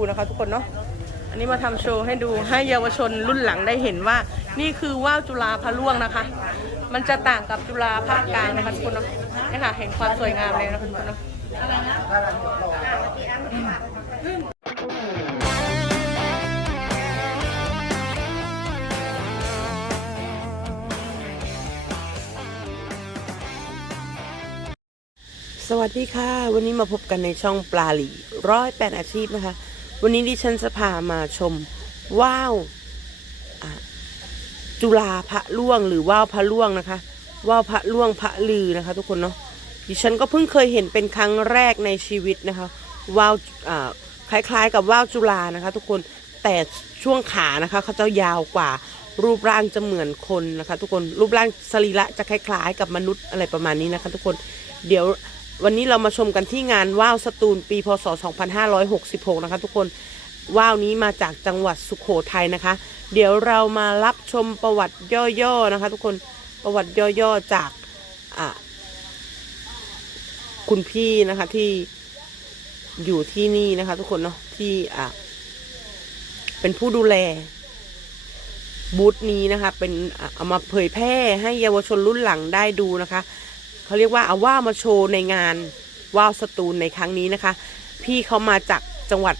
ดูนะคะทุกคนเนาะอันนี้มาทำโชว์ให้ดูให้เยาวชนรุ่นหลังได้เห็นว่า นี่คือว่าวจุฬาพระล่วงนะคะ มันจะต่างกับจุฬาภาคกลางนะคะทุกคนเนาะนี่ค่ะเห็นความสวยงามเลยนะคะทุกคนเนาะสวัสดีค่ะ วันนี้มาพบกันในช่องปลาหลีร้อยแปดอาชีพนะคะ วันนี้ดิฉันจะพามาชมว่าวจุฬาพระล่วงหรือว่าวพระล่วงนะคะ ว่าวพระล่วงพระลือนะคะ ทุกคนเนาะดิฉันก็เพิ่งเคยเห็นเป็นครั้งแรกในชีวิตนะคะว่าวคล้ายๆ กับว่าวจุฬานะคะ ทุกคนแต่ช่วงขานะคะเขาจะยาวกว่ารูปร่างจะเหมือนคนนะคะ ทุกคนรูปร่างสรีระจะคล้าย ๆ กับมนุษย์อะไรประมาณนี้นะคะ ทุกคนเดี๋ยว วันนี้เรามาชมกันที่งานว่าวสตูลปีพศ 2566 นะคะทุกคนว่าวนี้มาจากจังหวัดสุขโขทัยนะคะ เดี๋ยวเรามารับชมประวัติย่อๆนะคะ ทุกคนประวัติย่อๆจากคุณพี่นะคะที่อยู่ที่นี่นะคะ ทุกคนเนาะที่อะเป็นผู้ดูแลบูธนี้นะคะ เป็นอเอามาเผยแพร่ให้เยาวชนรุ่นหลังได้ดูนะคะ เขาเรียกว่าเอาว่าวมาโชว์ในงานว่าวสตูลในครั้งนี้นะคะ พี่เขามาจากจังหวัด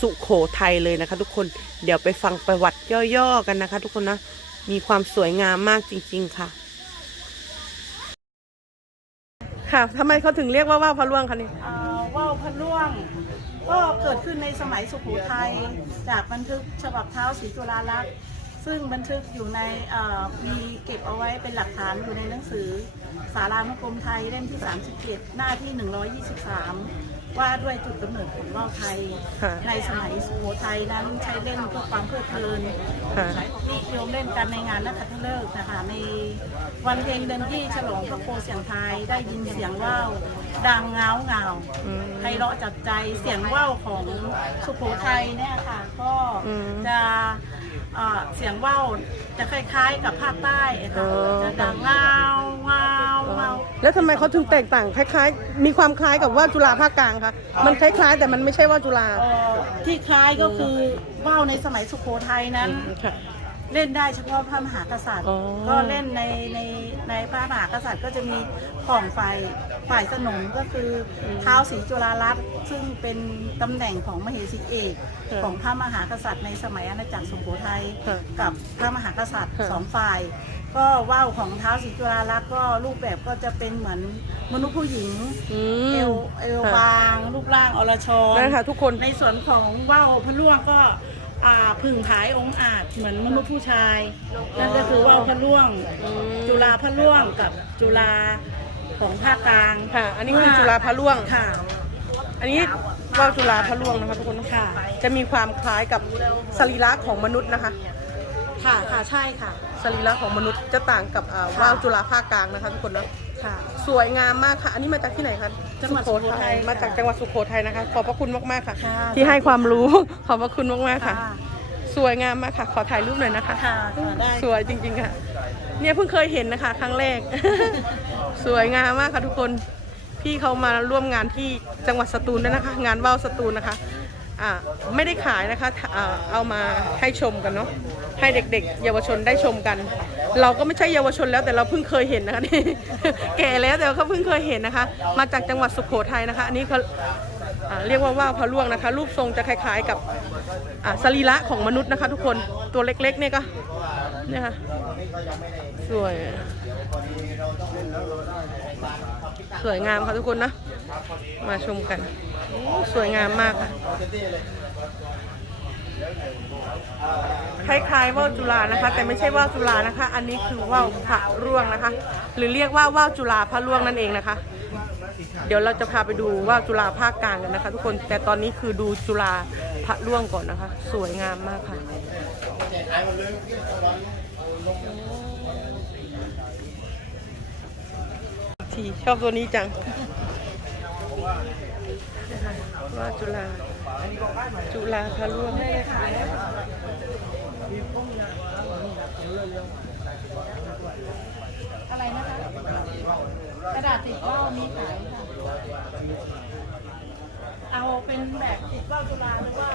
สุโขทัยเลยนะคะ ทุกคนเดี๋ยวไปฟังประวัติย่อๆกันนะคะ ทุกคนนะมีความสวยงามมากจริง ๆ ค่ะ ค่ะทำไมเขาถึงเรียกว่าว่าวพระล่วงคะนี่อ่าว่าวพระล่วง ก็เกิดขึ้นในสมัยสุโขทัยจากบันทึกฉบับเท้าศรีจุฬาลักษณ์ ซึ่งบันทึกอยู่ในเอ่อมีเก็บเอาไว้เป็นหลักฐานอยู่ในหนังสือ สารานุกรมไทยเล่มที่ 37 หน้าที่ 123 ว่าด้วยจุดกำเนิดของว่าวไทยค่ะในสมัยสุโขทัยนั้นใช้เล่นเพื่อความเพลิดเพลินค่ะนิยมเล่นกันในงานนักขัตฤกษ์นะคะในวันเพ็ญเดือนที่ฉลองพระโคเสียงไทยได้ยินเสียงว่าวดังเงาเงาอืมไพเราะจับใจเสียงว่าวของสุโขทัยเนี่ยค่ะ ก็อืมจะ เอ่อเสียงว่าวจะคล้ายๆ กับภาคใต้ค่ะอ๋อ จะดังเงาเงาเงาแล้วทำไมเขาถึงแตกต่างคล้ายๆ มีความคล้ายกับว่าวจุฬาภาคกลางคะมันคล้ายๆแต่มันไม่ใช่ว่าวจุฬาเอ่อที่คล้ายก็คือว่าวในสมัยสุโขทัยนั้น ค่ะ เล่นได้เฉพาะพระมหากษัตริย์ อ๋อ ก็เล่นในในในพระมหากษัตริย์ก็จะมีของฝ่ายฝ่ายสนมก็คืออเท้าวศรีจุฬาลักษณ์ซึ่งเป็นตำแหน่งของมเหสีเอกค่ะของพระมหากษัตริย์ในสมัยอาณาจักรสุโขทัยค่ะกับพระมหากษัตริย์ค่ะ สองฝ่าย ก็ว่าวของเท้าวศรีจุฬาลักษณ์ก็รูปแบบก็จะเป็นเหมือนมนุษย์ผู้หญิง อืเอม วเอวค่ะ บางรูปร่างอรชรนั่นค่ะทุกคน ในส่วนของว่าวพระล่วงก็ อ่าผึ่งผายองค์อาจเหมือนมนุษย์ผู้ชาย นั่นก็คือว่าวพระล่วงจุฬาพระล่วงกับจุฬาของภาคกลางค่ะ อันนี้คือจุฬาพระล่วง ค่ะ อันนี้ว่าวจุฬาพระล่วงนะคะทุกคนค่ะ จะมีความคล้ายกับสรีระของมนุษย์นะคะ ค่ะค่ะใช่ค่ะ สรีระของมนุษย์จะต่างกับอ่าว่าวจุฬาภาคกลางนะคะทุกคนเนาะ ค่ะ สวยงามมากค่ะ อันนี้มาจากที่ไหนคะจังหวัดสุโขทัยมาจากจังหวัดสุโขทัยนะคะ ขอบพระคุณมากๆค่ะ ค่ะ ที่ให้ความรู้ ขอบพระคุณมากๆค่ะค่ะ สวยงามมากค่ะ ขอถ่ายรูปหน่อยนะคะ ค่ะค่ะได้ สวยจริงๆค่ะ เนี่ยเพิ่งเคยเห็นนะคะ ครั้งแรก สวยงามมากค่ะทุกคน พี่เขามาร่วมงานที่จังหวัดสตูลด้วยนะคะ งานว่าวสตูลนะคะอ่า ไม่ได้ขายนะคะอ่าเอามาให้ชมกันเนาะให้เด็กๆ เยาวชนได้ชมกัน เราก็ไม่ใช่เยาวชนแล้วแต่เราเพิ่งเคยเห็นนะคะนี่แก่แล้วแต่เขาเพิ่งเคยเห็นนะคะ มาจากจังหวัดสุโขทัยนะคะ อันนี้เขาเรียกว่าว่าวพะล่วงนะคะ รูปทรงจะคล้ายๆกับสรีระของมนุษย์นะคะ ทุกคนตัวเล็กๆเนี่ยก็เนี่ยค่ะสวย สวยงามค่ะทุกคนนะ มาชมกันสวยงามมากค่ะคล้ายๆว่าวจุฬานะคะ แต่ไม่ใช่ว่าวจุฬานะคะ อันนี้คือว่าวพระร่วงนะคะ หรือเรียกว่าว่าวจุฬาพระร่วงนั่นเองนะคะ เดี๋ยวเราจะพาไปดูว่าวจุฬาภาคกลางกันนะคะ ทุกคนแต่ตอนนี้คือดูจุฬาพระร่วงก่อนนะคะ สวยงามมากค่ะทีชอบตัวนี้จัง ว่าจุฬาจุฬาพระร่วงอะไรนะคะ กระดาษติดว่าวมีขายค่ะ เอาเป็นแบบติดว่าวจุฬาหรือว่า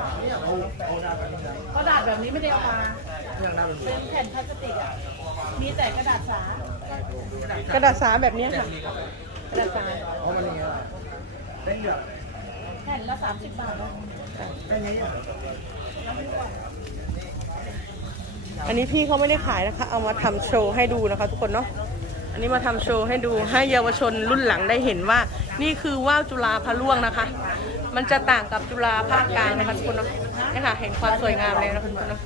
ดแบบนี้ไม่ได้เอามา เป็นแผ่นพลาสติกอะ มีแต่กระดาษสากระดาษสาแบบนี้ค่ะ กระดาษสา แผ่นละสามสิบบาทนะอันนี้พี่เขาไม่ได้ขายนะคะ เอามาทำโชว์ให้ดูนะคะ ทุกคนเนาะ อันนี้มาทำโชว์ให้ดูให้เยาวชนรุ่นหลังได้เห็นว่า นี่คือว่าวจุฬาพระล่วงนะคะ มันจะต่างกับจุฬาภาคกลางนะคะทุกคนเนาะนี่ค่ะ เห็นความสวยงามเลยนะทุกคนเนาะ